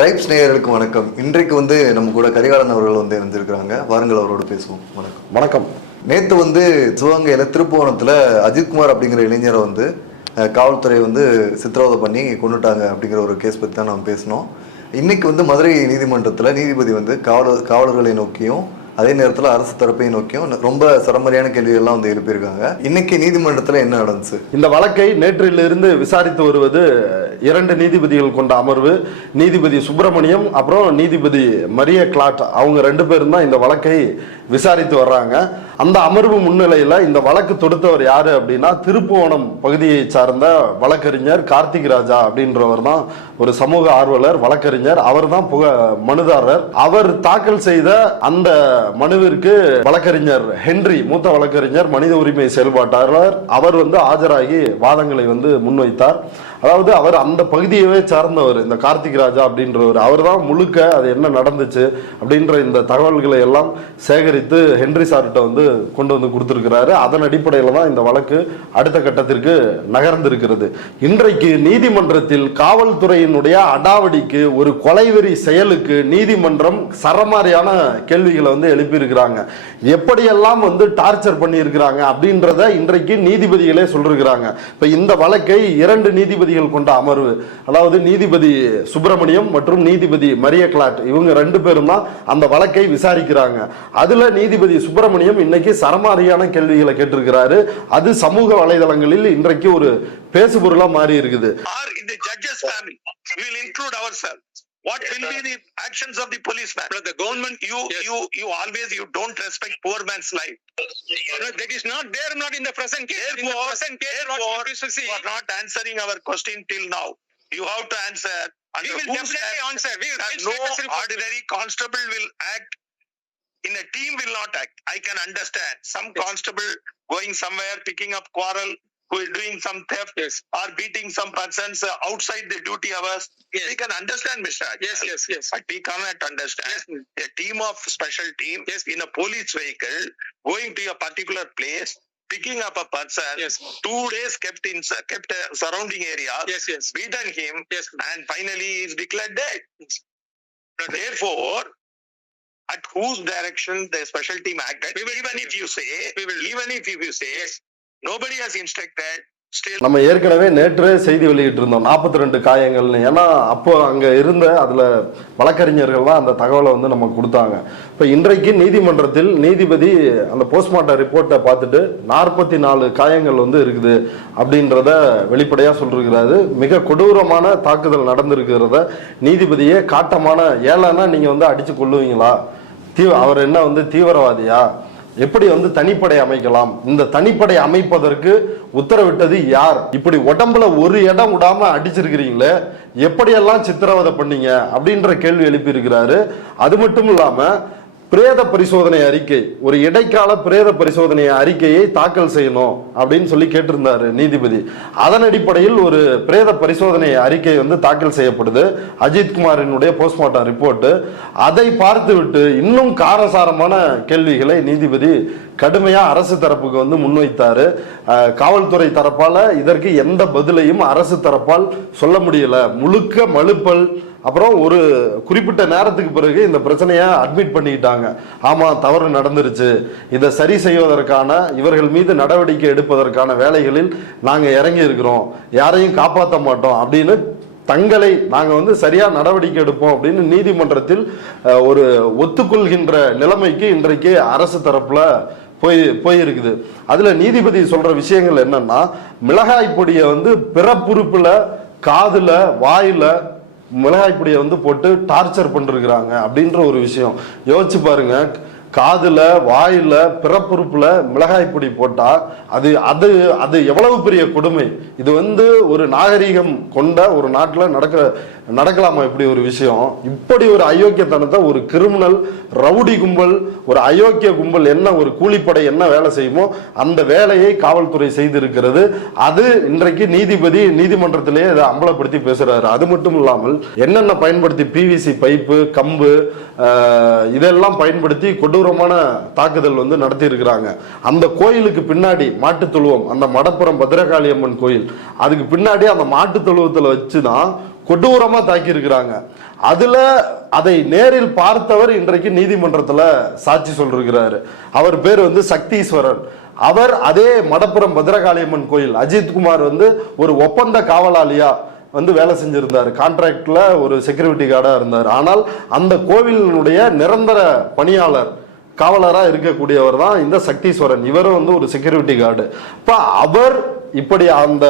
Tribes நேயர்களுக்கு வணக்கம். இன்றைக்கு நம்ம கூட கரிகாலன் அவர்கள் இருந்திருக்கிறாங்க. வாருங்கள் அவரோடு பேசுவோம். வணக்கம். வணக்கம். நேற்று சிவகங்கையில திருப்புவனத்துல அஜித்குமார் அப்படிங்கிற இளைஞரை காவல்துறை சித்திரவதை பண்ணி கொண்டுட்டாங்க அப்படிங்கிற ஒரு கேஸ் பற்றி தான் நம்ம பேசணும். இன்னைக்கு மதுரை நீதிமன்றத்தில் நீதிபதி காவலர்களை நோக்கியும் அதே நேரத்தில் அரசு தரப்பை நோக்கியும் ரொம்ப சரமாரியான கேள்விகள்லாம் எழுப்பியிருக்காங்க. இன்னைக்கு நீதிமன்றத்தில் என்ன நடந்துச்சு? இந்த வழக்கை நேற்றிலிருந்து விசாரித்து வருவது 2 நீதிபதிகள் கொண்ட அமர்வு. நீதிபதி சுப்பிரமணியம் அப்புறம் நீதிபதி மரிய கிளாட், அவங்க 2 பேரும் தான் இந்த வழக்கை விசாரித்து வர்றாங்க. அந்த அமர்வு முன்னிலையில இந்த வழக்கு தொடுத்தவர் யாரு அப்படின்னா, திருப்புவனம் பகுதியை சார்ந்த வழக்கறிஞர் கார்த்திக் ராஜா அப்படின்றவர் தான் ஒரு சமூக ஆர்வலர் வழக்கறிஞர். அவர் தான் மனுதாரர். அவர் தாக்கல் செய்த அந்த மனுவிற்கு வழக்கறிஞர் ஹென்றி, மூத்த வழக்கறிஞர், மனித உரிமை செயல்பாட்டாளர், அவர் ஆஜராகி வாதங்களை முன்வைத்தார். அதாவது அவர் அந்த பகுதியவே சார்ந்தவர், இந்த கார்த்திக் ராஜா அப்படின்றவர். அவர் தான் முழுக்க அது என்ன நடந்துச்சு அப்படின்ற இந்த தகவல்களை எல்லாம் சேகரித்து ஹென்றி சார்கிட்ட கொண்டு கொடுத்திருக்கிறாரு. அதன் அடிப்படையில் தான் இந்த வழக்கு அடுத்த கட்டத்திற்கு நகர்ந்திருக்கிறது. இன்றைக்கு நீதிமன்றத்தில் காவல்துறையினுடைய அடாவடிக்கு, ஒரு கொலைவெறி செயலுக்கு நீதிமன்றம் சரமாரியான கேள்விகளை எழுப்பியிருக்கிறாங்க. எப்படியெல்லாம் டார்ச்சர் பண்ணி இருக்கிறாங்க அப்படின்றத இன்றைக்கு நீதிபதிகளே சொல்லிருக்கிறாங்க. இப்ப இந்த வழக்கை 2 நீதிபதிகள் கொண்ட அமர்வு, அதாவது நீதிபதி சுப்பிரமணியம் மற்றும் நீதிபதி மரிய கிளாட், இவங்க 2 பேரும் தான் அந்த வழக்கை விசாரிக்கிறாங்க. அதுல நீதிபதி சுப்பிரமணியம் இன்னைக்கு சரமாரியான கேள்விகளை கேட்டிருக்கிறாரு. அது சமூக வலைதளங்களில் இன்றைக்கு ஒரு பேசுபொருளா மாறி இருக்குது. What will be the actions of the policeman? The government, you always don't respect poor man's life. That is not there, not in the present case. Therefore, you are not answering our question till now. You have to answer. We will definitely answer. No ordinary constable will act. In a team will not act. I can understand. Some constable going somewhere, picking up quarrel, who is doing some theft, or beating some persons outside the duty hours. We can understand, Mr. Ajay. Yes. But we cannot understand a team of special team in a police vehicle going to a particular place, picking up a person, 2 days kept surrounding area, beaten him, and finally he is declared dead. Therefore, at whose direction the special team acted, even if you say, nobody has instructed. நம்ம ஏற்கனவே நேற்று செய்தி வெளியிட்டு இருந்தோம் 42 காயங்கள்னு. ஏன்னா அப்போ அங்க இருந்த அதுல வழக்கறிஞர்கள் தான் அந்த தகவலை நமக்கு கொடுத்தாங்க. இப்ப இன்றைக்கு நீதிமன்றத்தில் நீதிபதி அந்த போஸ்ட்மார்ட்டம் ரிப்போர்ட்டை பார்த்துட்டு 44 காயங்கள் இருக்குது அப்படின்றத வெளிப்படையா சொல்லிருக்கிறாரு. மிக கொடூரமான தாக்குதல் நடந்திருக்கிறத நீதிபதியே காட்டமான, ஏழைன்னா நீங்க அடிச்சு கொள்ளுவீங்களா, அவர் என்ன தீவிரவாதியா, எப்படி தனிப்படை அமைக்கலாம், இந்த தனிப்படை அமைப்பதற்கு உத்தரவிட்டது யார், இப்படி உடம்புல ஒரு இடம் விடாம அடிச்சிருக்கிறீங்களே, எப்படியெல்லாம் சித்திரவதை பண்ணீங்க அப்படின்ற கேள்வி எழுப்பி இருக்கிறாரு. அது மட்டும் இல்லாம பிரேத பரிசோதனை அறிக்கை, ஒரு இடைக்கால பிரேத பரிசோதனை அறிக்கையை தாக்கல் செய்யணும் அப்படின்னு சொல்லி கேட்டிருந்தாரு நீதிபதி. அதன் அடிப்படையில் ஒரு பிரேத பரிசோதனை அறிக்கை தாக்கல் செய்யப்படுது, அஜித்குமாரினுடைய போஸ்ட்மார்ட்டம் ரிப்போர்ட். அதை பார்த்து விட்டு இன்னும் காரசாரமான கேள்விகளை நீதிபதி கடுமையா அரசு தரப்புக்கு முன்வைத்தாரு. காவல்துறை தரப்பால இதற்கு எந்த பதிலையும் அரசு தரப்பால் சொல்ல முடியல. முழுக்க மழுப்பல். அப்புறம் ஒரு குறிப்பிட்ட நேரத்துக்கு பிறகு இந்த பிரச்சனையை அட்மிட் பண்ணிக்கிட்டாங்க. ஆமா, தவறு நடந்துருச்சு, இதை சரி செய்வதற்கான, இவர்கள் மீது நடவடிக்கை எடுப்பதற்கான வேலைகளில் நாங்க இறங்கி இருக்கிறோம், யாரையும் காப்பாற்ற மாட்டோம் அப்படின்னு தங்களை நாங்க சரியா நடவடிக்கை எடுப்போம் அப்படின்னு நீதிமன்றத்தில் ஒரு ஒத்துக்கொள்கின்ற நிலைமைக்கு இன்றைக்கு அரசு தரப்புல போயிருக்குது. அதுல நீதிபதி சொல்ற விஷயங்கள் என்னன்னா, மிளகாய் பொடியை பிறப்புறுப்புல, காதுல, வாயில மிளகாய் பொடியை போட்டு டார்ச்சர் பண்ணிருக்கிறாங்க அப்படின்ற ஒரு விஷயம் யோசிச்சு பாருங்க. காதுல, வாயில, பிறப்புறுப்புல மிளகாய் பொடி போட்டா அது அது அது எவ்வளவு பெரிய கொடுமை. இது ஒரு நாகரீகம் கொண்ட ஒரு நாட்டில் நடக்கலாமா இப்படி ஒரு விஷயம்? இப்படி ஒரு அயோக்கியத்தனத்தை ஒரு கிரிமினல் ரவுடி கும்பல், ஒரு அயோக்கிய கும்பல், என்ன ஒரு கூலிப்படை என்ன வேலை செய்யுமோ அந்த வேலையை காவல்துறை செய்திருக்கிறது. அது இன்றைக்கு நீதிபதி நீதிமன்றத்திலேயே அதை அம்பலப்படுத்தி பேசுறாரு. அது மட்டும் இல்லாமல் என்னென்ன பயன்படுத்தி, பிவிசி பைப்பு, கம்பு, இதெல்லாம் பயன்படுத்தி கொடூரமான தாக்குதல் நடத்தி இருக்கிறாங்க. அந்த கோயிலுக்கு பின்னாடி மாட்டு தொழுவம், அந்த மடப்புறம் பத்ரகாளி அம்மன் கோயில், அதுக்கு பின்னாடி அந்த மாட்டு தொழுவத்துல வச்சுதான் கொடூரமா தாக்கி இருக்கிறாங்க. அதுல அதை நேரில் பார்த்தவர் இன்றைக்கு நீதிமன்றத்துல சாட்சி சொல்லிருக்கிறாரு. அவர் பேர் வந்து சக்தீஸ்வரன். அவர் அதே மடப்புறம் பத்ரகாளியம்மன் கோயில் அஜித்குமார் வந்து ஒரு ஒப்பந்த காவலாளியா வந்து வேலை செஞ்சிருந்தாரு. கான்ட்ராக்ட்ல ஒரு செக்யூரிட்டி கார்டா இருந்தார். ஆனால் அந்த கோவிலினுடைய நிரந்தர பணியாளர் காவலரா இருக்கக்கூடியவர் தான் இந்த சக்தீஸ்வரன். இவரும் வந்து ஒரு செக்யூரிட்டி கார்டு. இப்ப அவர் இப்படி அந்த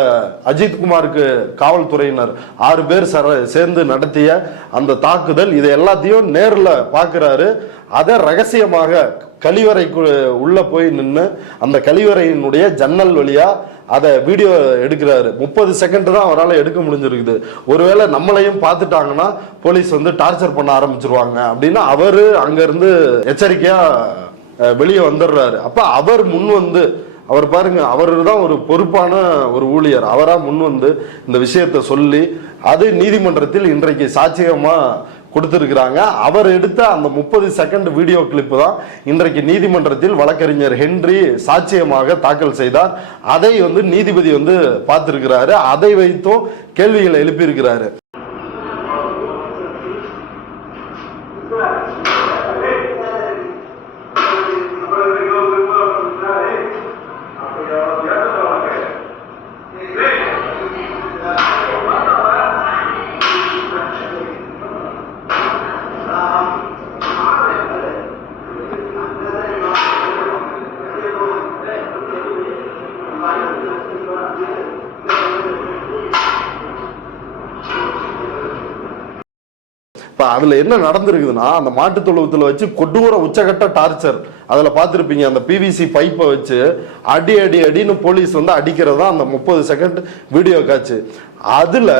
அஜித்குமாருக்கு காவல்துறையினர் 6 பேர் சேர்ந்து நடத்திய அந்த தாக்குதல் இதை எல்லாத்தையும் நேரில் பார்க்கிறாரு. அதை ரகசியமாக கழிவறைக்கு உள்ள போய் நின்று அந்த கழிவறையினுடைய ஜன்னல் வழியா அதை வீடியோ எடுக்கிறாரு. 30 செகண்ட் தான் அவரால் எடுக்க முடிஞ்சிருக்குது. ஒருவேளை நம்மளையும் பார்த்துட்டாங்கன்னா போலீஸ் வந்து டார்ச்சர் பண்ண ஆரம்பிச்சிருவாங்க அப்படின்னு அவரு அங்கிருந்து எச்சரிக்கையா வெளியே வந்துடுறாரு. அப்ப அவர் முன் வந்து அவர் பாருங்க, அவர் தான் ஒரு பொறுப்பான ஒரு ஊழியர். அவரா முன் வந்து இந்த விஷயத்தை சொல்லி அது நீதிமன்றத்தில் இன்றைக்கு சாட்சியமா கொடுத்திருக்கிறாங்க. அவர் எடுத்த அந்த 30 செகண்ட் வீடியோ கிளிப்பு தான் இன்றைக்கு நீதிமன்றத்தில் வழக்கறிஞர் ஹென்றி சாட்சியமாக தாக்கல் செய்தார். அதை வந்து நீதிபதி வந்து பார்த்திருக்கிறாரு. அதை வைத்தும் கேள்விகளை எழுப்பியிருக்கிறாரு. அதுல என்ன நடந்திருக்குதுன்னா, அந்த மாட்டு தொழுவத்துல வச்சு கொடூர உச்சகட்ட டார்ச்சர். அதுல பார்த்திருப்பீங்க, அந்த பிவிசி பைப்பை வச்சு அடி அடி அடின்னு போலீஸ் வந்து அடிக்கிறதா அந்த 30 செகண்ட் வீடியோ காட்சி. அதுல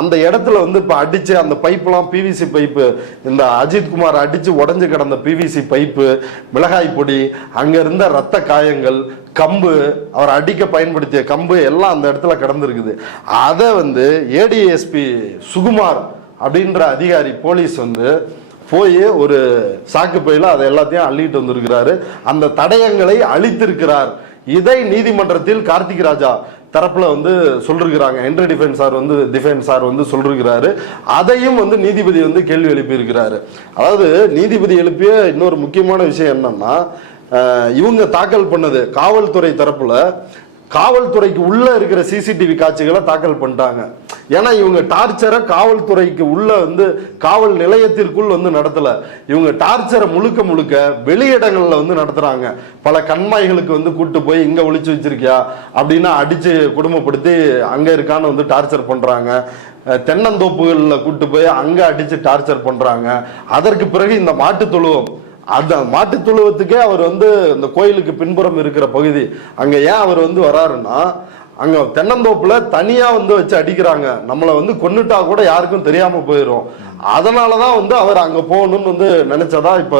அந்த இடத்துல வந்து இப்ப அடிச்சு அந்த பைப்லாம் பிவிசி பைப்பு, இந்த அஜித்குமார் அடிச்சு உடஞ்சு கிடந்த பிவிசி பைப்பு, மிளகாய் பொடி, அங்க இருந்த ரத்த காயங்கள், கம்பு, அவர் அடிக்க பயன்படுத்திய கம்பு எல்லாம் அந்த இடத்துல கிடந்திருக்குது. அதை வந்து ஏடிஎஸ்பி சுகுமார் அப்படின்ற அதிகாரி போலீஸ் வந்து போய் ஒரு சாக்கு பையில அதை எல்லாத்தையும் அள்ளிட்டு வந்திருக்கிறாரு. அந்த தடயங்களை அழித்திருக்கிறார். இதை நீதிமன்றத்தில் கார்த்திக் ராஜா தரப்புல வந்து சொல்லிருக்கிறாங்க. ஹென்றி டிஃபென்ஸ் சார் வந்து சொல்லிருக்கிறாரு. அதையும் வந்து நீதிபதி வந்து கேள்வி எழுப்பி இருக்கிறாரு. அதாவது நீதிபதி எழுப்பிய இன்னொரு முக்கியமான விஷயம் என்னன்னா, இவங்க தாக்கல் பண்ணது காவல்துறை தரப்புல காவல்துறைக்கு உள்ள இருக்கிற சிசிடிவி காட்சிகளை தாக்கல் பண்ணிட்டாங்க. ஏன்னா இவங்க டார்ச்சரை காவல்துறைக்கு உள்ள வந்து காவல் நிலையத்திற்குள் வந்து நடத்தல. இவங்க டார்ச்சரை முழுக்க முழுக்க வெளியிடங்கள்ல வந்து நடத்துறாங்க. பல கண்மாய்களுக்கு வந்து கூட்டு போய் இங்க ஒளிச்சு வச்சிருக்கியா அப்படின்னா அடிச்சு குடும்பப்படுத்தி அங்க இருக்கான்னு வந்து டார்ச்சர் பண்றாங்க. தென்னந்தோப்புகள்ல கூட்டு போய் அங்க அடிச்சு டார்ச்சர் பண்றாங்க. அதற்கு பிறகு இந்த மாட்டு தொழுவம், அந்த மாட்டு தொழுவத்துக்கே அவர் வந்து இந்த கோயிலுக்கு பின்புறம் இருக்கிற பகுதி, அங்க ஏன் அவர் வந்து வராருன்னா, அங்க தென்னந்தோப்புல தனியா வந்து வச்சு அடிக்கிறாங்க. நம்மளை வந்து கொன்னுட்டா கூட யாருக்கும் தெரியாம போயிடும். அதனாலதான் வந்து அவர் அங்க போகணும்னு வந்து நினைச்சதா இப்ப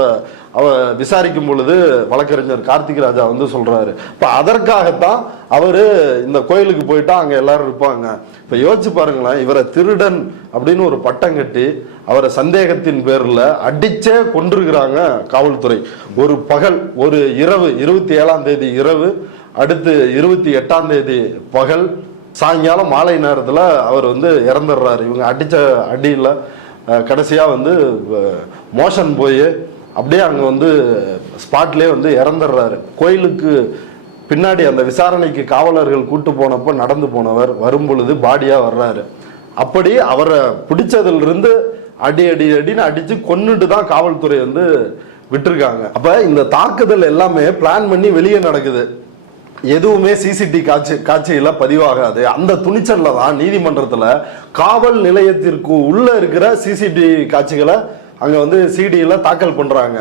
அவர் விசாரிக்கும் பொழுது வழக்கறிஞர் கார்த்திக் ராஜா வந்து சொல்றாரு. இப்ப அதற்காகத்தான் அவரு இந்த கோயிலுக்கு போயிட்டா அங்க எல்லாரும் இருப்பாங்க. இப்ப யோசிச்சு பாருங்களேன், இவரை திருடன் அப்படின்னு ஒரு பட்டம் கட்டி அவரை சந்தேகத்தின் பேர்ல அடிச்சே கொண்டிருக்கிறாங்க காவல்துறை. ஒரு பகல், ஒரு இரவு, 27ஆம் தேதி இரவு, அடுத்து 28ஆம் தேதி பகல், சாயங்காலம் மாலை நேரத்துல அவர் வந்து இறந்துடுறாரு. இவங்க அடிச்ச அடியில கடைசியா வந்து மோஷன் போய் அப்படியே அங்க வந்து ஸ்பாட்லயே வந்து இறந்துடுறாரு. கோயிலுக்கு பின்னாடி அந்த விசாரணைக்கு காவலர்கள் கூட்டு போனப்ப நடந்து போனவர் வரும் பொழுது பாடியா வர்றாரு. அப்படி அவரை பிடிச்சதுல இருந்து அடி அடி அடின்னு அடிச்சு கொன்னுட்டு தான் காவல்துறை வந்து விட்டுருக்காங்க. அப்ப இந்த தாக்குதல் எல்லாமே பிளான் பண்ணி வெளியே நடக்குது. எதுவுமே சிசிடிவி காட்சியில பதிவாகாது. அந்த துணிச்சல்ல தான் நீதிமன்றத்துல காவல் நிலையத்திற்கு உள்ள இருக்கிற சிசிடிவி காட்சிகளை அங்க வந்து சிடியில தாக்கல் பண்றாங்க.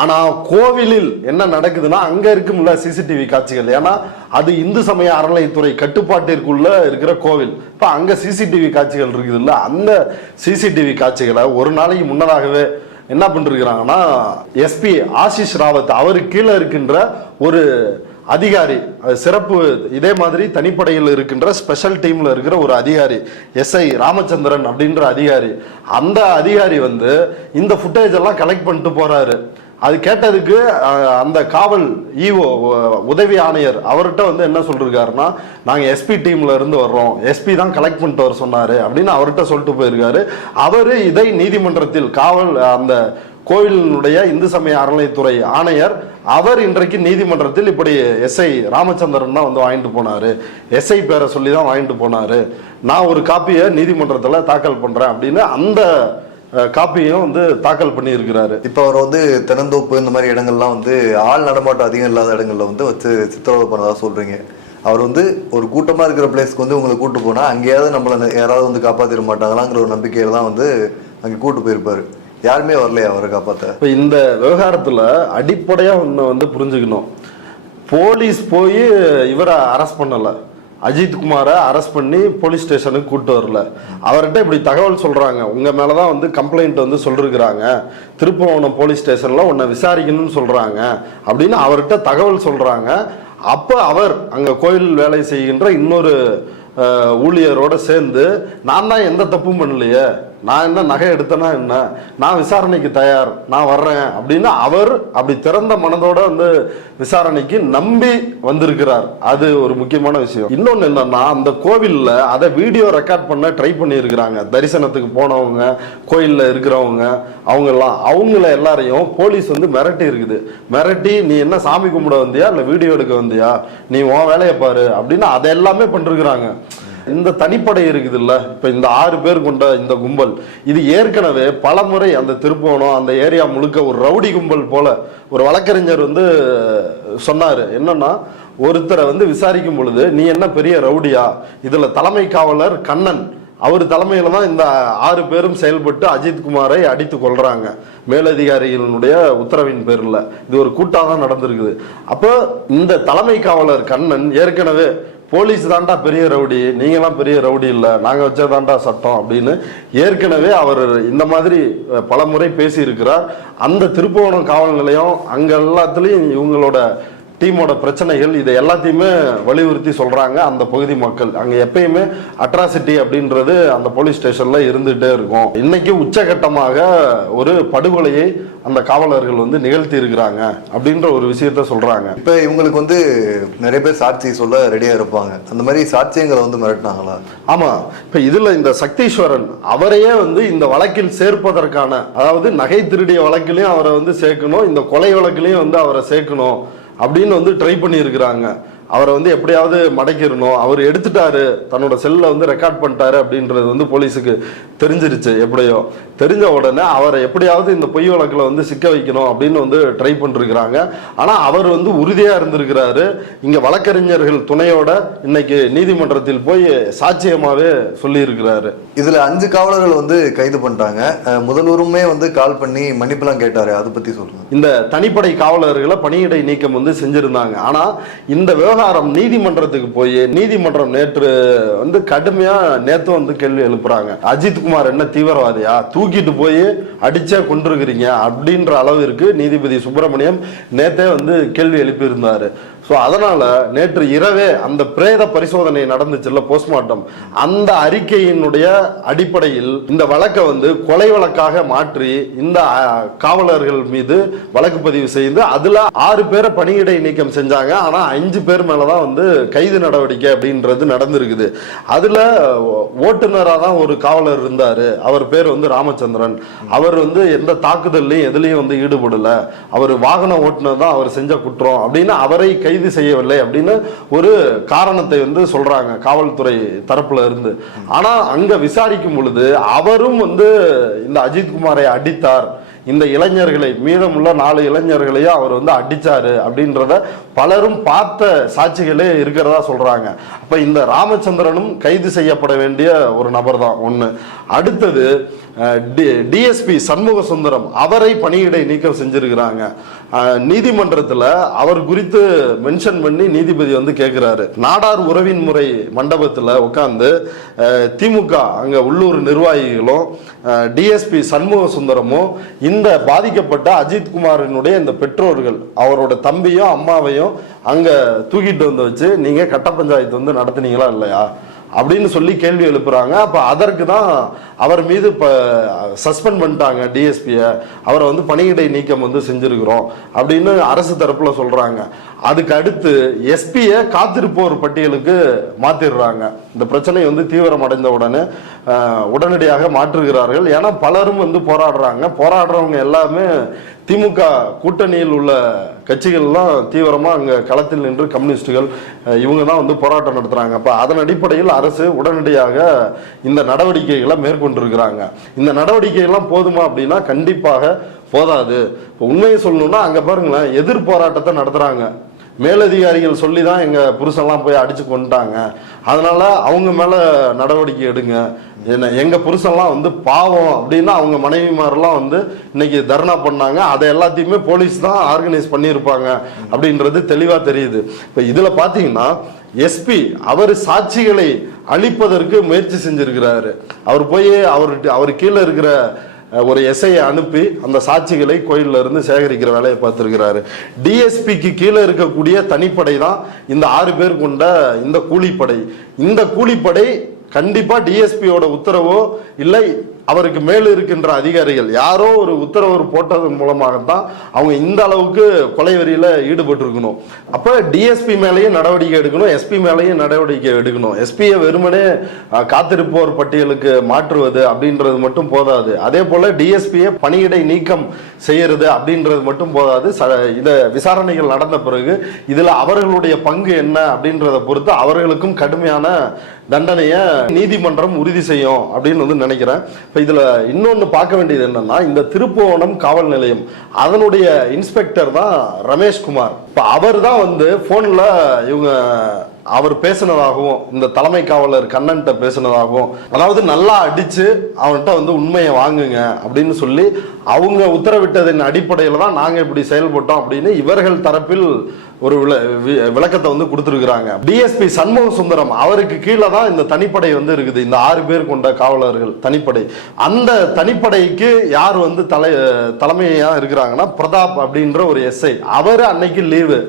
ஆனா கோவிலில் என்ன நடக்குதுன்னா, அங்க இருக்கும்ல சிசிடிவி காட்சிகள், ஏன்னா அது இந்து சமய அறநிலையத்துறை கட்டுப்பாட்டிற்குள்ள இருக்கிற கோவில். இப்ப அங்க சிசிடிவி காட்சிகள் இருக்குது இல்ல, அந்த சிசிடிவி காட்சிகளை ஒரு நாளைக்கு முன்னதாகவே என்ன பண்ணிருக்கிறாங்கன்னா, எஸ்பி ஆசிஷ் ராவத் அவருக்கு கீழே இருக்கின்ற ஒரு அதிகாரி, சிறப்பு இதே மாதிரி தனிப்படையில் இருக்கின்ற ஸ்பெஷல் டீம்ல இருக்கிற ஒரு அதிகாரி, எஸ்ஐ ராமச்சந்திரன் அப்படின்ற அதிகாரி, அந்த அதிகாரி வந்து இந்த ஃபுட்டேஜ் எல்லாம் கலெக்ட் பண்ணிட்டு போறாரு. அது கேட்டதுக்கு அந்த காவல் ஈஓ உதவி ஆணையர் அவர்கிட்ட வந்து என்ன சொல்லிருக்காருன்னா, நாங்கள் எஸ்பி டீம்ல இருந்து வர்றோம், எஸ்பி தான் கலெக்ட் பண்ணிட்டு வர சொன்னாரு அப்படின்னு அவர்கிட்ட சொல்லிட்டு போயிருக்காரு. அவரு இதை நீதிமன்றத்தில் காவல் அந்த கோவிலினுடைய இந்து சமய அறநிலைத்துறை ஆணையர் அவர் இன்றைக்கு நீதிமன்றத்தில் இப்படி எஸ்ஐ ராமச்சந்திரன் தான் வந்து வாங்கிட்டு போனாரு, எஸ்ஐ பேரை சொல்லி தான் வாங்கிட்டு போனாரு, நான் ஒரு காப்பியை நீதிமன்றத்தில் தாக்கல் பண்றேன் அப்படின்னு அந்த காப்பியும் வந்து தாக்கல் பண்ணி இருக்கிறாரு. இப்போ அவர் வந்து தென்னந்தோப்பு இந்த மாதிரி இடங்கள்லாம் வந்து ஆள் நடமாட்டம் அதிகம் இல்லாத இடங்கள்ல வந்து வச்சு சித்திரவதை பண்ணதா சொல்றீங்க. அவர் வந்து ஒரு கூட்டமா இருக்கிற பிளேஸ்க்கு வந்து உங்களை கூட்டு போனா அங்கேயாவது நம்மளை யாராவது வந்து காப்பாத்திட மாட்டாங்களாங்கிற ஒரு நம்பிக்கையில தான் வந்து அங்கே கூட்டு போயிருப்பாரு. யாருமே வரலையா அவரை காப்பாற்ற? இப்போ இந்த விவகாரத்துல அடிப்படையா ஒன்று வந்து புரிஞ்சுக்கணும். போலீஸ் போய் இவரை அரெஸ்ட் பண்ணல, அஜித் குமாரை அரெஸ்ட் பண்ணி போலீஸ் ஸ்டேஷனுக்கு கூட்டு வரல. அவர்கிட்ட இப்படி தகவல் சொல்றாங்க, உங்க மேலதான் வந்து கம்ப்ளைண்ட் வந்து சொல்லிருக்கிறாங்க, திருப்புவனம் போலீஸ் ஸ்டேஷன்ல உன்னை விசாரிக்கணும்னு சொல்றாங்க அப்படின்னு அவர்கிட்ட தகவல் சொல்றாங்க. அப்ப அவர் அங்க கோயில் வேலை செய்கின்ற இன்னொரு ஊழியரோட சேர்ந்து, நான் தான் எந்த தப்பும் பண்ணலையே, நான் என்ன நகை எடுத்தேன்னா என்ன, நான் விசாரணைக்கு தயார், நான் வர்றேன் அப்படின்னு அவர் அப்படி திறந்த மனதோட வந்து விசாரணைக்கு நம்பி வந்திருக்கிறார். அது ஒரு முக்கியமான விஷயம். இன்னொன்னு என்னன்னா, அந்த கோவில்ல அதை வீடியோ ரெக்கார்ட் பண்ண ட்ரை பண்ணி இருக்கிறாங்க. தரிசனத்துக்கு போனவங்க, கோயில்ல இருக்கிறவங்க, அவங்கள எல்லாரையும் போலீஸ் வந்து மிரட்டி இருக்குது. மிரட்டி, நீ என்ன சாமி கும்பிட வந்தியா இல்ல வீடியோ எடுக்க வந்தியா, நீ உன் வேலையை பாரு அப்படின்னு அதை எல்லாமே பண்ணிருக்கிறாங்க. இந்த தனிப்படை இருக்குது இல்ல, இப்ப இந்த 6 பேர் கொண்ட இந்த கும்பல் இது ஏற்கனவே பல முறை அந்த திருப்போணம் அந்த ஏரியா முழுக்க ஒரு ரவுடி கும்பல் போல. ஒரு வழக்கறிஞர் வந்து சொன்னாரு என்னன்னா, ஒருத்தரை வந்து விசாரிக்கும் பொழுது நீ என்ன பெரிய ரவுடியா, இதுல தலைமை காவலர் கண்ணன் அவர் தலைமையில தான் இந்த 6 பேரும் செயல்பட்டு அஜித் குமாரை அடித்து கொள்றாங்க மேலதிகாரிகளுடைய உத்தரவின் பேர்ல. இது ஒரு கூட்டாக தான் நடந்திருக்குது. அப்போ இந்த தலைமை காவலர் கண்ணன் ஏற்கனவே போலீஸ் தாண்டா பெரிய ரவுடி, நீங்களாம் பெரிய ரவுடி இல்லை, நாங்கள் வச்சதாண்டா சட்டம் அப்படின்னு ஏற்கனவே அவர் இந்த மாதிரி பல முறை பேசி இருக்கிறார். அந்த திருப்புவனம் காவல் நிலையம் அங்க எல்லாத்துலயும் இவங்களோட டீமோட பிரச்சனைகள் இதை எல்லாத்தையுமே வலியுறுத்தி சொல்றாங்க அந்த பகுதி மக்கள். அங்க எப்பயுமே அட்ராசிட்டி அப்படின்றது அந்த போலீஸ் ஸ்டேஷன்ல இருந்துகிட்டே இருக்கும். இன்னைக்கு உச்சகட்டமாக ஒரு படுகொலையை அந்த காவலர்கள் வந்து நிகழ்த்தி இருக்கிறாங்க அப்படின்ற ஒரு விஷயத்த சொல்றாங்க. இப்ப இவங்களுக்கு வந்து நிறைய பேர் சாட்சி சொல்ல ரெடியா இருப்பாங்க, அந்த மாதிரி சாட்சியங்களை வந்து மிரட்டினாங்களா? ஆமா, இப்ப இதுல இந்த சக்தீஸ்வரன் அவரையே வந்து இந்த வழக்கில் சேர்ப்பதற்கான, அதாவது நகை திருடிய வழக்கிலையும் அவரை வந்து சேர்க்கணும், இந்த கொலை வழக்கிலையும் வந்து அவரை சேர்க்கணும் அப்படின்னு வந்து ட்ரை பண்ணி இருக்கிறாங்க. அவரை வந்து எப்படியாவது மடக்கிடணும், அவர் எடுத்துட்டாரு, தன்னோட செல்ல வந்து ரெக்கார்ட் பண்ணிட்டாரு அப்படின்றது வந்து போலீஸுக்கு தெரிஞ்சிருச்சு. எப்படியோ தெரிஞ்ச உடனே அவரை எப்படியாவது இந்த பொய் வழக்கில் வந்து சிக்க வைக்கணும் அப்படின்னு வந்து ட்ரை பண்ணிருக்கிறாங்க. ஆனா அவர் வந்து உறுதியா இருந்திருக்கிறாரு. இங்க வழக்கறிஞர்கள் துணையோட இன்னைக்கு நீதிமன்றத்தில் போய் சாட்சியமாவே சொல்லி இருக்கிறாரு. இதுல 5 காவலர்கள் வந்து கைது பண்ணிட்டாங்க. முதல்வருமே வந்து கால் பண்ணி மன்னிப்புலாம் கேட்டாரு, அதை பத்தி சொல்லுங்க. இந்த தனிப்படை காவலர்களை பணியிடை நீக்கம் வந்து செஞ்சிருந்தாங்க. ஆனா இந்த விவகாரம் நீதிமன்றத்துக்கு போய் நீதிமன்றம் நேற்று வந்து கடுமையா நேத்து வந்து கேள்வி எழுப்புறாங்க. அஜித் குமார் என்ன தீவிரவாதியா, தூக்கிட்டு போய் அடிச்சே கொண்டிருக்கிறீங்க அப்படின்ற அளவிற்கு நீதிபதி சுப்பிரமணியம் நேத்தே வந்து கேள்வி எழுப்பி இருந்தாரு. ஸோ அதனால நேற்று இரவே அந்த பிரேத பரிசோதனை நடந்துச்சுல்ல, போஸ்ட்மார்ட்டம், அந்த அறிக்கையினுடைய அடிப்படையில் இந்த வழக்கை வந்து கொலை வழக்காக மாற்றி இந்த காவலர்கள் மீது வழக்கு பதிவு செய்து அதுல 6 பேரை பணியிடை நீக்கம் செஞ்சாங்க. ஆனா 5 பேர் மேலதான் வந்து கைது நடவடிக்கை அப்படின்றது நடந்திருக்குது. அதுல ஓட்டுநரா தான் ஒரு காவலர் இருந்தாரு, அவர் பேர் வந்து ராமச்சந்திரன். அவர் வந்து எந்த தாக்குதல்லையும் எதுலையும் வந்து ஈடுபடல, அவர் வாகன ஓட்டுநர் தான் அவர் செஞ்ச குற்றம் அப்படின்னு அவரை கைது செய்யவில்லை அப்படின்னு ஒரு காரணத்தை வந்து சொல்றாங்க காவல்துறை தரப்புல இருந்து. ஆனா அங்க விசாரிக்கும் பொழுது அவரும் வந்து இந்த அஜித் குமாரை அடித்தார், இந்த இளைஞர்களை மீதமுள்ள 4 இளைஞர்களையும் அவர் வந்து அடிச்சாரு அப்படின்றத பலரும் பார்த்த சாட்சிகளே இருக்கிறதா சொல்றாங்க. அப்ப இந்த ராமச்சந்திரனும் கைது செய்யப்பட வேண்டிய ஒரு நபர் தான் ஒண்ணு. அடுத்தது டிஎஸ்பி சண்முக சுந்தரம், அவரை பணியிடை நீக்கம் செஞ்சிருக்கிறாங்க. நீதிமன்றத்தில் அவர் குறித்து மென்ஷன் பண்ணி நீதிபதி வந்து கேட்கிறாரு. நாடார் உறவின் முறை மண்டபத்தில் உட்கார்ந்து திமுக அங்க உள்ளூர் நிர்வாகிகளும் டிஎஸ்பி சண்முக சுந்தரமும் இந்த பாதிக்கப்பட்ட அஜித் குமாரினுடைய இந்த பெற்றோர்கள் அவரோட தம்பியும் அம்மாவையும் அங்க தூக்கிட்டு வந்து வச்சு, நீங்க கட்ட பஞ்சாயத்து வந்து நடத்துனீங்களா இல்லையா அப்படின்னு சொல்லி கேள்வி எழுப்புறாங்க. அப்ப அதற்கு தான் அவர் மீது இப்ப சஸ்பெண்ட் பண்ணிட்டாங்க டிஎஸ்பியை, அவரை வந்து பணியிடை நீக்கம் வந்து செஞ்சிருக்கிறோம் அப்படின்னு அரசு தரப்புல சொல்றாங்க. அதுக்கு அடுத்து எஸ்பியை காத்திருப்போர் பட்டியலுக்கு மாத்திடுறாங்க. இந்த பிரச்சனை வந்து தீவிரம் அடைந்த உடனடியாக மாற்றுகிறார்கள். ஏன்னா பலரும் வந்து போராடுறவங்க எல்லாமே திமுக கூட்டணியில் உள்ள கட்சிகள்லாம் தீவிரமா அங்க களத்தில் நின்று கம்யூனிஸ்டுகள் இவங்க தான் வந்து போராட்டம் நடத்துறாங்க. அப்ப அதன் அடிப்படையில் அரசு உடனடியாக இந்த நடவடிக்கைகளை மேற்கொண்டிருக்கிறாங்க. இந்த நடவடிக்கைகள்லாம் போதுமா அப்படின்னா கண்டிப்பாக போதாது. இப்போ உண்மையை சொல்லணும்னா அங்க பாருங்களேன், எதிர் போராட்டத்தை நடத்துறாங்க. மேலதிகாரிகள் சொல்லி தான் எங்க புருஷன்லாம் போய் அடிச்சு கொண்டுட்டாங்க, அதனால அவங்க மேல நடவடிக்கை எடுங்க, எங்க புருஷன்லாம் வந்து பாவம் அப்படின்னா அவங்க மனைவிமாரெல்லாம் வந்து இன்னைக்கு தர்ணா பண்ணாங்க. அதை எல்லாத்தையுமே போலீஸ் தான் ஆர்கனைஸ் பண்ணியிருப்பாங்க அப்படின்றது தெளிவா தெரியுது. இப்ப இதுல பாத்தீங்கன்னா எஸ்பி அவர் சாட்சிகளை அழிப்பதற்கு முயற்சி செஞ்சிருக்கிறாரு. அவர் போய் அவர் கீழே இருக்கிற ஒரு எஸ்ஐயை அனுப்பி அந்த சாட்சிகளை கோயில்ல இருந்து சேகரிக்கிற வேலையை பார்த்திருக்கிறாரு. டிஎஸ்பிக்கு கீழே இருக்கக்கூடிய தனிப்படை தான் இந்த 6 பேர் கொண்ட இந்த கூலிப்படை. இந்த கூலிப்படை கண்டிப்பா டிஎஸ்பியோட உத்தரவோ இல்லை அவருக்கு மேல் இருக்கின்ற அதிகாரிகள் யாரோ ஒரு உத்தரவு போட்டதன் மூலமாகத்தான் அவங்க இந்த அளவுக்கு கொலை வெறியில ஈடுபட்டு இருக்கணும். அப்ப டிஎஸ்பி மேலேயும் நடவடிக்கை எடுக்கணும், எஸ்பி மேலேயும் நடவடிக்கை எடுக்கணும். எஸ்பியை வெறுமனே காத்திருப்போர் பட்டியலுக்கு மாற்றுவது அப்படின்றது மட்டும் போதாது. அதே போல டிஎஸ்பியை பணியிடை நீக்கம் செய்யறது அப்படின்றது மட்டும் போதாது. இத விசாரணைகள் நடந்த பிறகு இதுல அவர்களுடைய பங்கு என்ன அப்படின்றத பொறுத்து அவர்களுக்கும் கடுமையான தண்டனையை நீதிமன்றம் உறுதி செய்யும் அப்படின்னு வந்து நினைக்கிறேன். இப்ப இதுல இன்னொன்னு பார்க்க வேண்டியது என்னன்னா, இந்த திருப்புவனம் காவல் நிலையம் அதனுடைய இன்ஸ்பெக்டர் தான் ரமேஷ்குமார். இப்ப அவர் தான் வந்து போன்ல அவர் பேசினதாகவும் இந்த தலைமை காவலர் கண்ணன்ட்ட பேசினதாகவும், அதாவது நல்லா அடிச்சு அவன்கிட்ட வந்து உண்மையை வாங்குங்க அப்படின்னு சொல்லி அவங்க உத்தரவிட்டதின் அடிப்படையில் தான் நாங்க இப்படி செயல்பட்டோம் அப்படின்னு இவர்கள் தரப்பில் ஒரு விளக்கத்தை வந்து கொடுத்திருக்கிறாங்க. டிஎஸ்பி சண்முக சுந்தரம் அவருக்கு கீழே தான் இந்த தனிப்படை வந்து இருக்குது, இந்த 6 பேர் கொண்ட காவலர்கள் தனிப்படை. அந்த தனிப்படைக்கு யார் வந்து தலைமையா இருக்கிறாங்கன்னா பிரதாப் அப்படின்ற ஒரு எஸ்ஐ. அவரு அன்னைக்கு லீவு.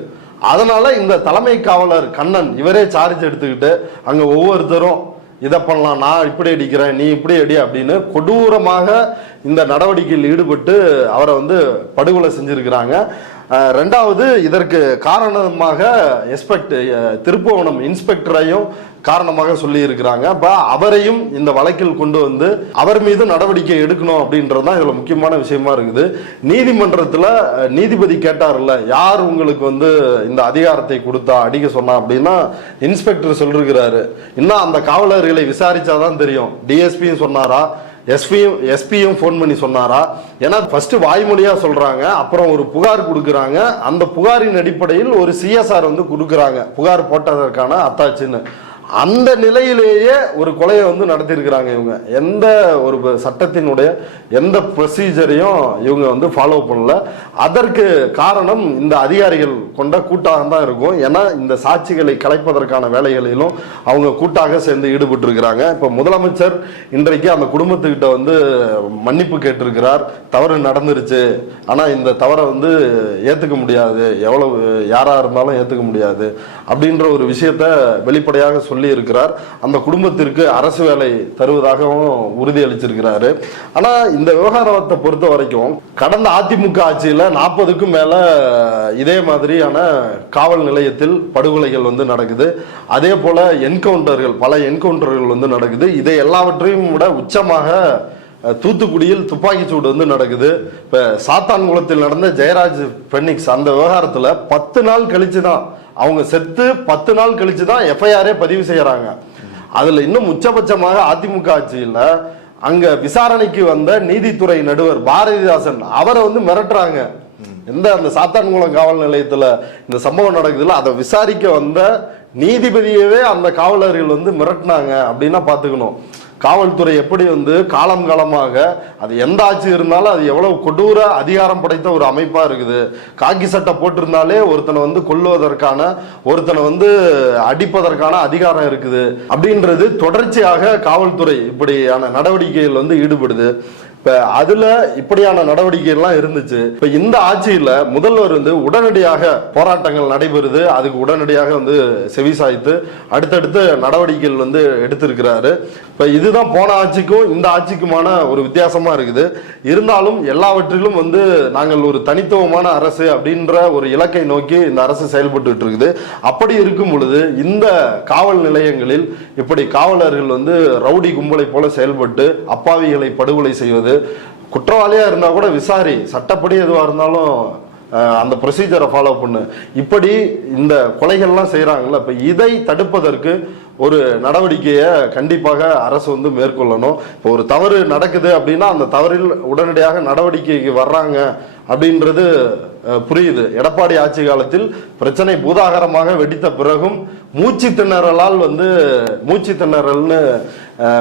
அதனால இந்த தலைமை காவலர் கண்ணன் இவரே சார்ஜ் எடுத்துக்கிட்டு அங்க ஒவ்வொருத்தரும் இதை பண்ணலாம், நான் இப்படி அடிக்கிறேன் நீ இப்படி அடி அப்படின்னு கொடூரமாக இந்த நடவடிக்கையில் ஈடுபட்டு அவரை வந்து படுகொலை செஞ்சிருக்கிறாங்க. ரெண்டாவது இதற்கு காரணமாக திருப்புவனம் இன்ஸ்பெக்டரையும் காரணமாக சொல்லி இருக்கிறாங்க. அப்ப அவரையும் இந்த வழக்கில் கொண்டு வந்து அவர் மீது நடவடிக்கை எடுக்கணும் அப்படின்றதுதான் இதுல முக்கியமான விஷயமா இருக்குது. நீதிமன்றத்துல நீதிபதி கேட்டார்ல, யார் உங்களுக்கு வந்து இந்த அதிகாரத்தை கொடுத்தா அடிக்க சொன்னா அப்படின்னா இன்ஸ்பெக்டர் சொல்லிருக்கிறாரு. இன்னும் அந்த காவலர்களை விசாரிச்சாதான் தெரியும் டிஎஸ்பியும் சொன்னாரா எஸ்பியும் போன் பண்ணி சொன்னாரா. ஏன்னா ஃபர்ஸ்ட் வாய்மொழியா சொல்றாங்க, அப்புறம் ஒரு புகார் கொடுக்குறாங்க. அந்த புகாரின் அடிப்படையில் ஒரு சிஎஸ்ஆர் வந்து கொடுக்குறாங்க, புகார் போட்டதற்கான அத்தாச்சுன்னு. அந்த நிலையிலேயே ஒரு கொலையை வந்து நடத்தியிருக்கிறாங்க. இவங்க எந்த ஒரு சட்டத்தினுடைய எந்த ப்ரொசீஜரையும் இவங்க வந்து ஃபாலோ பண்ணல. அதற்கு காரணம் இந்த அதிகாரிகள் கொண்ட கூட்டாக தான் இருக்கும். ஏன்னா இந்த சாட்சிகளை கலைப்பதற்கான வேலைகளிலும் அவங்க கூட்டாக சேர்ந்து ஈடுபட்டு இருக்கிறாங்க. இப்ப முதலமைச்சர் இன்றைக்கு அந்த குடும்பத்துக்கிட்ட வந்து மன்னிப்பு கேட்டிருக்கிறார். தவறு நடந்துருச்சு, ஆனா இந்த தவறை வந்து ஏத்துக்க முடியாது, எவ்வளவு யாரா இருந்தாலும் ஏத்துக்க முடியாது அப்படின்ற ஒரு விஷயத்த வெளிப்படையாக சொல்லி இருக்கிறார். அந்த குடும்பத்திற்கு அரசு வேலை தருவதாகவும் உறுதியளிச்சிருக்கிறாரு. ஆனா இந்த விவகாரத்தை பொறுத்த வரைக்கும் கடந்த அதிமுக ஆட்சியில 40க்கும் மேல இதே மாதிரியான காவல் நிலையத்தில் படுகொலைகள் வந்து நடக்குது. அதே போல பல என்கவுண்டர்கள் வந்து நடக்குது. இதை எல்லாவற்றையும் விட உச்சமாக தூத்துக்குடியில் துப்பாக்கி சூடு வந்து நடக்குது. இப்ப சாத்தான்குளத்தில் நடந்த ஜெயராஜ் பெனிக்ஸ் அந்த விவகாரத்துல 10 நாள் கழிச்சுதான் அவங்க செத்து 10 நாள் கழிச்சுதான் எஃப்ஐஆரே பதிவு செய்யறாங்க. அதுல இன்னும் உச்சபட்சமாக அதிமுக ஆட்சியில அங்க விசாரணைக்கு வந்த நீதித்துறை நடுவர் பாரதிதாசன் அவரை வந்து மிரட்டுறாங்க. அந்த சாத்தான்குளம் காவல் நிலையத்துல இந்த சம்பவம் நடக்குதுல, அதை விசாரிக்க வந்த நீதிபதியவே அந்த காவலர்கள் வந்து மிரட்டினாங்க அப்படின்னா பாத்துக்கணும். காவல்துறை எப்படி வந்து காலம் காலமாக அது எந்த ஆட்சி இருந்தாலும் அது எவ்வளவு கொடூர அதிகாரம் படைத்த ஒரு அமைப்பா இருக்குது. காக்கி சட்டை போட்டிருந்தாலே ஒருத்தனை வந்து கொல்லுவதற்கான, ஒருத்தனை வந்து அடிப்பதற்கான அதிகாரம் இருக்குது அப்படின்றது தொடர்ச்சியாக காவல்துறை இப்படியான நடவடிக்கைகள் வந்து ஈடுபடுது. இப்ப அதுல இப்படியான நடவடிக்கைகள்லாம் இருந்துச்சு. இப்ப இந்த ஆட்சியில முதல்வர் வந்து உடனடியாக போராட்டங்கள் நடைபெறுது, அதுக்கு உடனடியாக வந்து செவிசாய்த்து அடுத்தடுத்த நடவடிக்கைகள் வந்து எடுத்திருக்கிறாரு. இப்ப இதுதான் போன ஆட்சிக்கும் இந்த ஆட்சிக்குமான ஒரு வித்தியாசமா இருக்குது. இருந்தாலும் எல்லாவற்றிலும் வந்து நாங்கள் ஒரு தனித்துவமான அரசு அப்படின்ற ஒரு இலக்கை நோக்கி இந்த அரசு செயல்பட்டு இருக்குது. அப்படி இருக்கும் பொழுது இந்த காவல் நிலையங்களில் இப்படி காவலர்கள் வந்து ரவுடி கும்பலை போல செயல்பட்டு அப்பாவிகளை படுகொலை செய்வது, குற்றவாளியா இருந்தா கூட விசாரி, சட்டப்படி எதுவா இருந்தாலும் அந்த ப்ரொசீஜரை ஃபாலோ பண்ணு, இப்படி இந்த கொலைகள்லாம் செய்யறாங்கல்ல. இப்ப இதை தடுப்பதற்கு ஒரு நடவடிக்கையை கண்டிப்பாக அரசு வந்து மேற்கொள்ளணும். இப்போ ஒரு தவறு நடக்குது அப்படின்னா அந்த தவறில் உடனடியாக நடவடிக்கைக்கு வர்றாங்க அப்படின்றது புரியுது. எடப்பாடி ஆட்சி காலத்தில் பிரச்சனை பூதாகரமாக வெடித்த பிறகும் மூச்சு திணறலால் வந்து மூச்சு திணறல்னு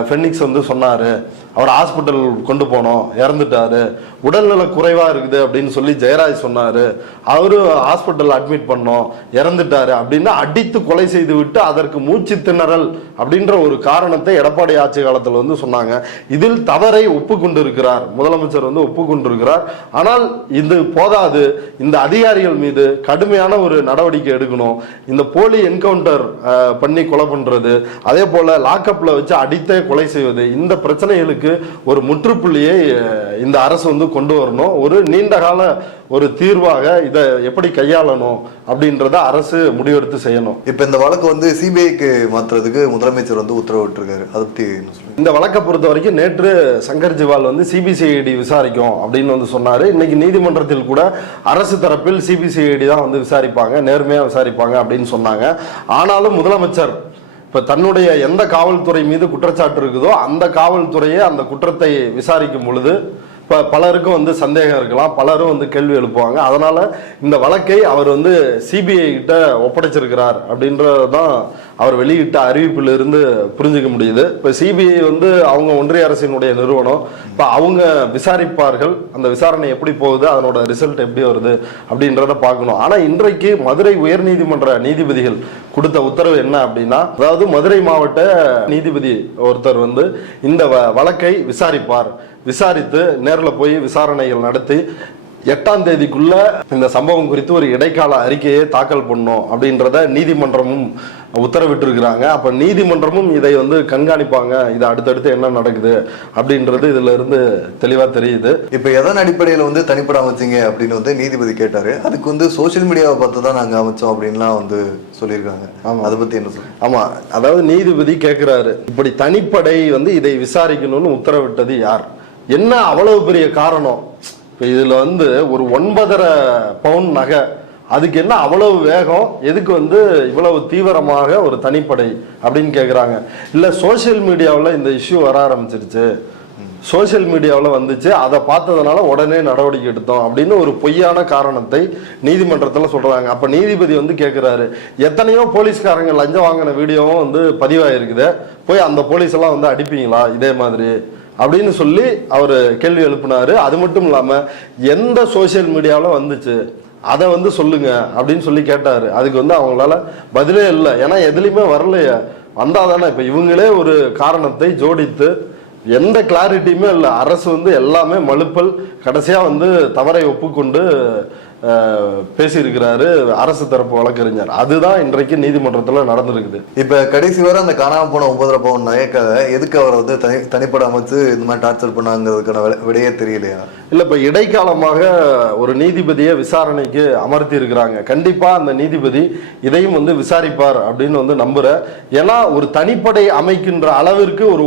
ஃபெனிக்ஸ் வந்து சொன்னாரு, அவர் ஹாஸ்பிட்டல் கொண்டு போனோம், இறந்துட்டாரு, உடல்நல குறைவா இருக்குது அப்படின்னு சொல்லி ஜெயராஜ் சொன்னாரு, அவரு ஹாஸ்பிட்டல் அட்மிட் பண்ணோம், இறந்துட்டாரு அப்படின்னு அடித்து கொலை செய்து விட்டு அதற்கு மூச்சு திணறல் அப்படின்ற ஒரு காரணத்தை எடப்பாடி ஆட்சி காலத்தில் வந்து சொன்னாங்க. இதில் தவறை ஒப்புக்கொண்டிருக்கிறார் முதலமைச்சர், வந்து ஒப்புக்கொண்டிருக்கிறார். ஆனால் இது போதாது, இந்த அதிகாரிகள் மீது கடுமையான ஒரு நடவடிக்கை எடுக்கணும். இந்த போலி என்கவுண்டர் பண்ணி கொலை பண்றது, அதே போல லாக்அப்ல வச்சு அடித்தே கொலை செய்வது, இந்த பிரச்சனைகளுக்கு ஒரு முற்றுப்புள்ளியை இந்த அரசு வந்து கொண்டு வரணும். ஒரு நீண்ட கால ஒரு தீர்வாக இதை எப்படி கையாளணும் அப்படின்றத அரசு முடிவெடுத்து செய்யணும். இப்ப இந்த வழக்கு வந்து சிபிஐக்கு மாற்றுறதுக்கு முதலமைச்சர் வந்து உத்தரவிட்டிருக்காரு, அதை பத்தி என்ன சொல்லுங்க? இந்த வழக்கை பொறுத்த வரைக்கும் நேற்று சங்கர் ஜிவால் வந்து சிபிசிஐடி விசாரிக்கும் அப்படின்னு வந்து சொன்னாரு. இன்னைக்கு நீதிமன்றத்தில் கூட அரசு தரப்பில் சிபிசிஐடி தான் வந்து விசாரிப்பாங்க, நேர்மையா விசாரிப்பாங்க அப்படின்னு சொன்னாங்க. ஆனாலும் முதலமைச்சர் இப்ப தன்னுடைய எந்த காவல்துறை மீது குற்றச்சாட்டு இருக்குதோ அந்த காவல்துறையை அந்த குற்றத்தை விசாரிக்கும் பொழுது இப்ப பலருக்கும் வந்து சந்தேகம் இருக்கலாம், பலரும் வந்து கேள்வி எழுப்புவாங்க. அதனால இந்த வழக்கை அவர் வந்து சிபிஐ கிட்ட ஒப்படைச்சிருக்கிறார் அப்படின்றதான் அவர் வெளியிட்ட அறிவிப்பில் இருந்து புரிஞ்சுக்க முடியுது. இப்ப சிபிஐ வந்து அவங்க ஒன்றிய அரசினுடைய நிறுவனம், இப்ப அவங்க விசாரிப்பார்கள், அந்த விசாரணை எப்படி போகுது, அதனோட ரிசல்ட் எப்படி வருது அப்படின்றத பார்க்கணும். ஆனா இன்றைக்கு மதுரை உயர்நீதிமன்ற நீதிபதிகள் கொடுத்த உத்தரவு என்ன அப்படின்னா, அதாவது மதுரை மாவட்ட நீதிபதி ஒருத்தர் வந்து இந்த வழக்கை விசாரிப்பார், விசாரித்து நேரில் போய் விசாரணைகள் நடத்தி 8ஆம் தேதிக்குள்ள இந்த சம்பவம் குறித்து ஒரு இடைக்கால அறிக்கையை தாக்கல் பண்ணும் அப்படின்றத நீதிமன்றமும் உத்தரவிட்டிருக்கிறாங்க. அப்ப நீதிமன்றமும் இதை வந்து கண்காணிப்பாங்க, இது அடுத்தடுத்து என்ன நடக்குது அப்படின்றது இதுல இருந்து தெளிவா தெரியுது. இப்ப எதன் அடிப்படையில வந்து தனிப்பட அமைச்சிங்க அப்படின்னு வந்து நீதிபதி கேட்டாரு. அதுக்கு வந்து சோசியல் மீடியாவை பார்த்து தான் நாங்க அமைச்சோம் அப்படின்லாம் வந்து சொல்லியிருக்காங்க. அதை பத்தி என்ன சொல்லுங்க? ஆமா, அதாவது நீதிபதி கேட்கிறாரு, இப்படி தனிப்படை வந்து இதை விசாரிக்கணும்னு உத்தரவிட்டது யார், என்ன அவ்வளவு பெரிய காரணம்? இப்போ இதில் வந்து ஒரு 9.5 பவுன் நகை, அதுக்கு என்ன அவ்வளவு வேகம், எதுக்கு வந்து இவ்வளவு தீவிரமாக ஒரு தனிப்படை அப்படின்னு கேட்குறாங்க. இல்லை சோசியல் மீடியாவில் இந்த இஷ்யூ வர ஆரம்பிச்சிருச்சு, சோசியல் மீடியாவில் வந்துச்சு, அதை பார்த்ததுனால உடனே நடவடிக்கை எடுத்தோம் அப்படின்னு ஒரு பொய்யான காரணத்தை நீதிமன்றத்தில் சொல்கிறாங்க. அப்போ நீதிபதி வந்து கேட்குறாரு, எத்தனையோ போலீஸ்காரங்க லஞ்சம் வாங்கின வீடியோவும் வந்து பதிவாயிருக்குது, போய் அந்த போலீஸ் எல்லாம் வந்து அடிப்பீங்களா இதே மாதிரி அப்படின்னு சொல்லி அவர் கேள்வி எழுப்பினாரு. அது மட்டும் இல்லாம எந்த சோசியல் மீடியாவில் வந்துச்சு அதை வந்து சொல்லுங்க அப்படின்னு சொல்லி கேட்டாரு. அதுக்கு வந்து அவங்களால பதிலே இல்லை, ஏன்னா எதுலையுமே வரலையே, வந்தாதானே. இப்ப இவங்களே ஒரு காரணத்தை ஜோடித்து எந்த கிளாரிட்டியுமே இல்லை, அரசு வந்து எல்லாமே மழுப்பல், கடைசியா வந்து தவறை ஒப்புக்கொண்டு பேசியிருக்கிறாரு அரசு தரப்பு வழக்கறிஞர். அதுதான் இன்றைக்கு நீதிமன்றத்தில் நடந்திருக்குது. இப்ப கடைசி வரை அந்த காணாம போன 9.5 பவுன் நகைக்காக எதுக்கு அவரை வந்து தனிப்பட அமைச்சு இந்த மாதிரி டார்ச்சர் பண்ணாங்கிறதுக்கான விடையே தெரியலையா? இல்ல, இப்ப இடைக்காலமாக ஒரு நீதிபதியை விசாரணைக்கு அமர்த்தி இருக்கிறாங்க. கண்டிப்பா அந்த நீதிபதி இதையும் வந்து விசாரிப்பார் அப்படின்னு வந்து நம்புறேன். ஏன்னா ஒரு தனிப்படை அமைக்கின்ற அளவிற்கு ஒரு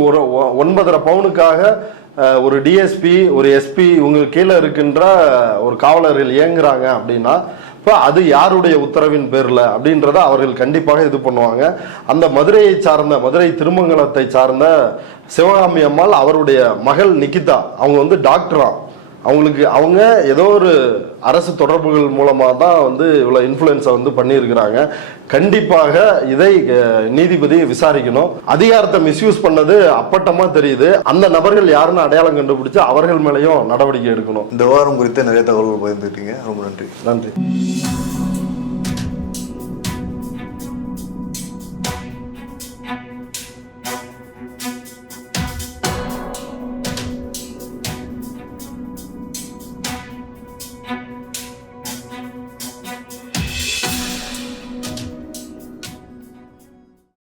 9.5 பவுனுக்காக ஒரு டிஎஸ்பி, ஒரு எஸ்பி, இவங்க கீழே இருக்கின்ற ஒரு காவலர்கள் இயங்குறாங்க அப்படின்னா இப்போ அது யாருடைய உத்தரவின் பேர்ல அப்படின்றத அவர்கள் கண்டிப்பாக இது பண்ணுவாங்க. அந்த மதுரையை சார்ந்த, மதுரை திருமங்கலத்தை சார்ந்த சிவகாமி அம்மாள், அவருடைய மகள் நிகிதா, அவங்க வந்து டாக்டரா, அவங்க ஏதோ ஒரு அரசு தொடர்புகள் மூலமாக தான் வந்து இவ்வளோ இன்ஃப்ளூயன்ஸை வந்து பண்ணியிருக்கிறாங்க. கண்டிப்பாக இதை நீதிபதி விசாரிக்கணும். அதிகாரத்தை மிஸ்யூஸ் பண்ணது அப்பட்டமாக தெரியுது. அந்த நபர்கள் யாருன்னு அடையாளம் கண்டுபிடிச்சு அவர்கள் மேலேயும் நடவடிக்கை எடுக்கணும். இந்த விவகாரம் குறித்து நிறைய தகவல்கள் பகிர்ந்துட்டீங்க, ரொம்ப நன்றி. நன்றி.